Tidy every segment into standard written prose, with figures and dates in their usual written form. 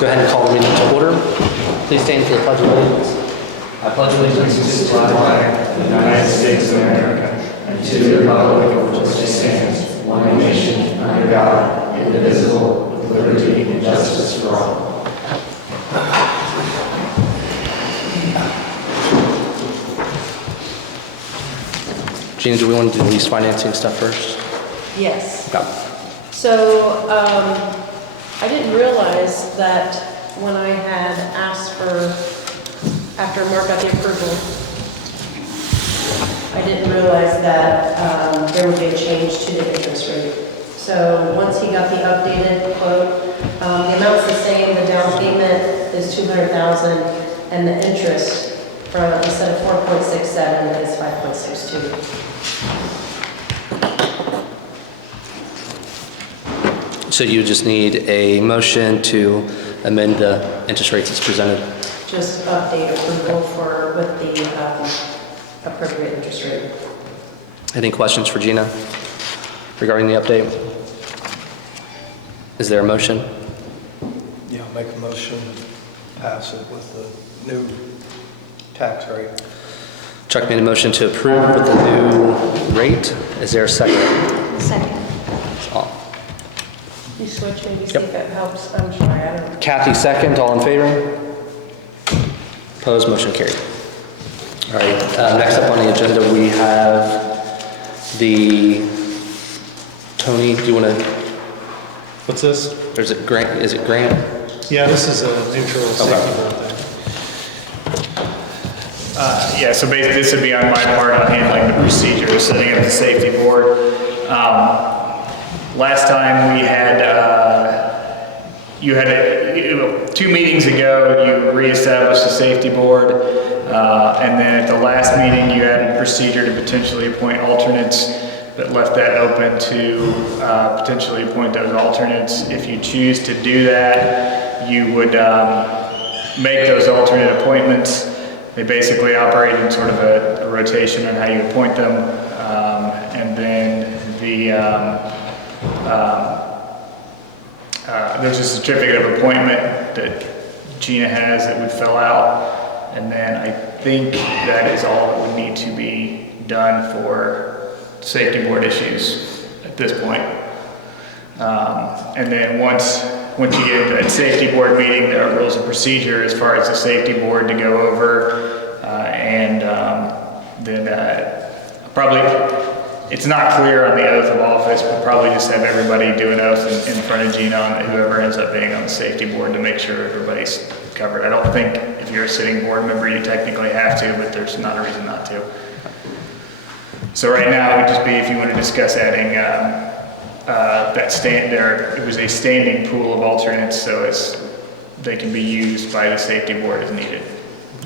Go ahead and call the meeting to order. Please stand for the Pledge of Allegiance. I pledge allegiance to the flag of the United States of America and to the republic for which it stands, one nation, under God, indivisible, with liberty and justice for all. Gina, do we want to do the lease financing stuff first? Yes. Yeah. So I didn't realize that when I had asked for, after Mark got the approval, I didn't realize that there would be a change to the interest rate. So once he got the updated quote, the amount's the same, the down payment is $200,000, and the interest from, instead of 4.67 is 5.62. So you just need a motion to amend the interest rates as presented. Just update approval for with the appropriate interest rate. Any questions for Gina regarding the update? Is there a motion? Yeah, I'll make a motion to pass it with the new tax rate. Chuck made a motion to approve with the new rate. Is there a second? Second. All. You switch, maybe see Yep. if it helps. I'm sorry, I don't know. Kathy, second. All in favor? Opposed? Motion carried. All right. Next up on the agenda, we have the Tony. Do you want to? What's this? Or is it Grant? Is it Grant? Yeah, this is a neutral safety board thing. Yeah, so basically this would be on my part on handling the procedure, setting up the safety board. Last time we had, you had 2 meetings ago, you reestablished the safety board. And then at the last meeting, you had a procedure to potentially appoint alternates, but left that open to potentially appoint those alternates. If you choose to do that, you would make those alternate appointments. They basically operate in sort of a rotation on how you appoint them. And then there's a certificate of appointment that Gina has that would fill out. And then I think that is all that would need to be done for safety board issues at this point. And then once you get into that safety board meeting, there are rules of procedure as far as the safety board to go over. Then probably, it's not clear on the oath of office, but probably just have everybody do an oath in front of Gina on whoever ends up being on the safety board to make sure everybody's covered. I don't think if you're a sitting board member, you technically have to, but there's not a reason not to. So right now, it would just be if you want to discuss adding that stand there. It was a standing pool of alternates, so they can be used by the safety board as needed.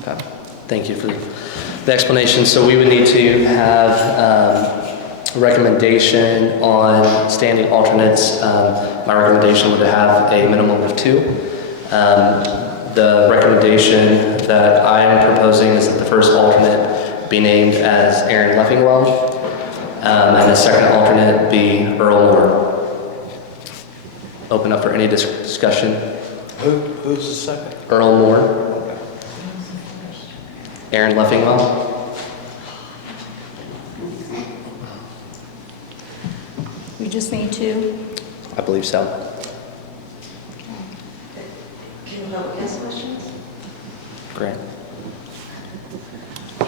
Okay. Thank you for the explanation. So we would need to have a recommendation on standing alternates. My recommendation would have a minimum of 2. The recommendation that I am proposing is that the first alternate be named as Aaron Leffingwell, and the second alternate be Earl Moore. Open up for any discussion. Who's the second? Earl Moore. Aaron Leffingwell. We just need 2. I believe so. Can you help ask questions? Great. I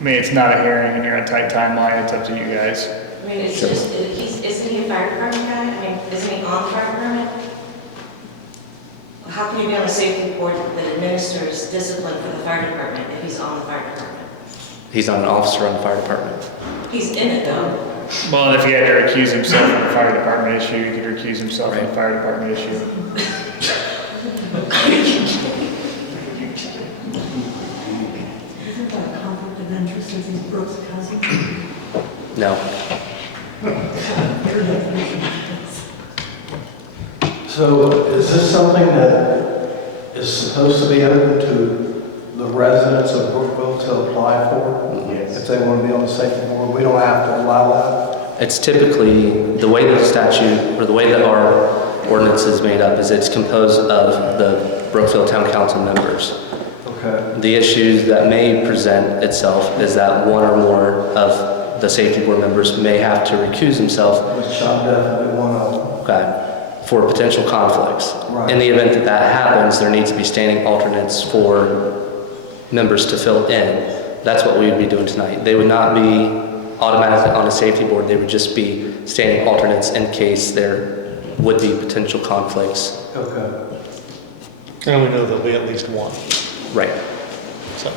mean, it's not a hearing and you're on a tight timeline, it's up to you guys. I mean, it's Sure. just, isn't he a fire department guy? I mean, isn't he on the fire department? How can you be on a safety board that administers discipline for the fire department if he's on the fire department? He's not an officer on the fire department. He's in it though. Well, if he had to recuse himself from the fire department issue, he could recuse himself from the fire department issue. Isn't that a conflict of interest since he's Brooke's cousin? No. So is this something that is supposed to be open to the residents of Brookville to apply for? Yes. If they want to be on the safety board, we don't have to allow that? It's typically the way that the statute, or the way that our ordinance is made up is it's composed of the Brookville Town Council members. Okay. The issues that may present itself is that one or more of the safety board members may have to recuse themselves, Which I'm definitely one of them. okay, for potential conflicts. Right. In the event that that happens, there needs to be standing alternates for members to fill in. That's what we would be doing tonight. They would not be automatically on a safety board. They would just be standing alternates in case there would be potential conflicts. Okay. And we know there'll be at least one, Right. so.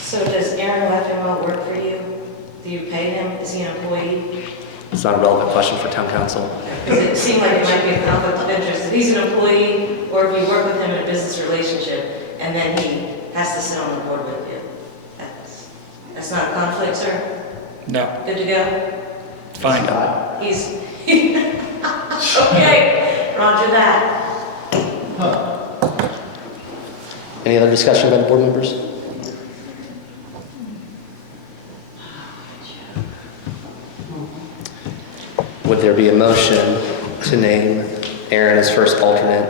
So does Aaron Leffingwell work for you? Do you pay him? Is he an employee? It's not a relevant question for town council. Because it seemed like it might be a conflict of interest. If he's an employee, or if you work with him in a business relationship, and then he has to sit on the board with you. That's not a conflict, sir? No, Good to go? fine. He's, okay, roger that. Any other discussion by the board members? Would there be a motion to name Aaron as first alternate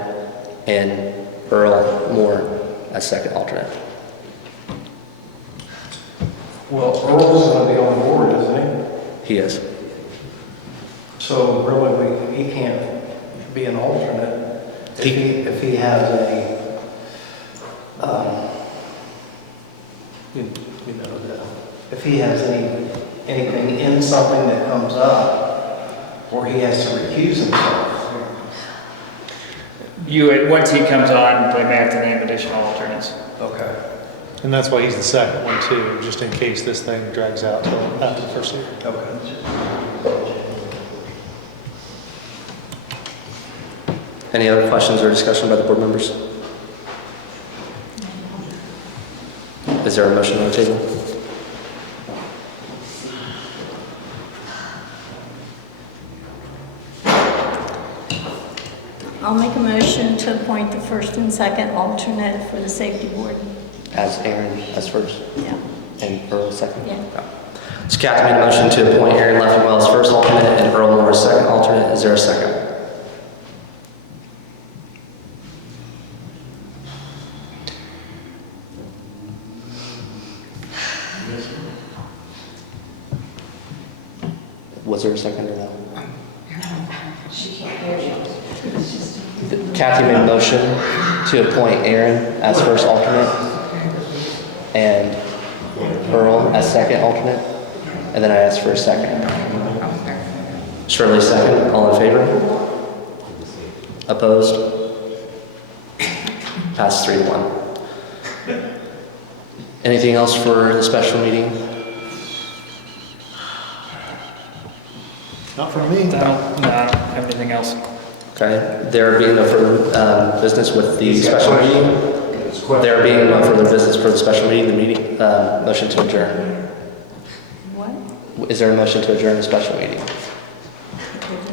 and Earl Moore as second alternate? Well, Earl's going to be on board, isn't He is. he? So really, he can't be an alternate if he has any, you know, if he has anything in something that comes up, or he has to recuse himself. Once he comes on, we may have to name additional alternates. Okay. And that's why he's the second one too, just in case this thing drags out till after the first year. Okay. Any other questions or discussion by the board members? Is there a motion on the table? I'll make a motion to appoint the first and second alternate for the safety board. As Aaron as first Yeah. and Earl as second? Yeah. So Kathy made a motion to appoint Aaron Leffingwell as first alternate and Earl Moore as second alternate. Is there a second? Was there a second or no? She can't hear you. Kathy made a motion to appoint Aaron as first alternate and Earl as second alternate, and then I asked for a second. Shirley second. All in favor? Opposed? Passed 3-1. Anything else for the special meeting? Not from me. No, I don't have anything else. Okay. There being no further business with the special meeting. There being no further business for the special meeting, motion to adjourn. What? Is there a motion to adjourn the special meeting?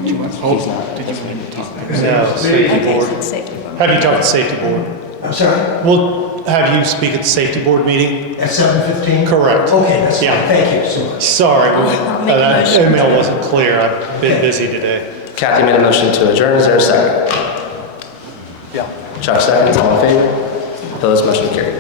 He's not. No, safety Okay, board. so it's safety board. Have you talked to safety board? I'm sorry, We'll have you speak at the safety board meeting? at 7:15? Correct. Okay, that's Yeah. fine, thank you so much. Sorry, I'll make a that motion. email wasn't clear. I've been busy today. Kathy made a motion to adjourn. Is there a second? Yeah. Chuck seconds. All in favor? Opposed? Motion carried.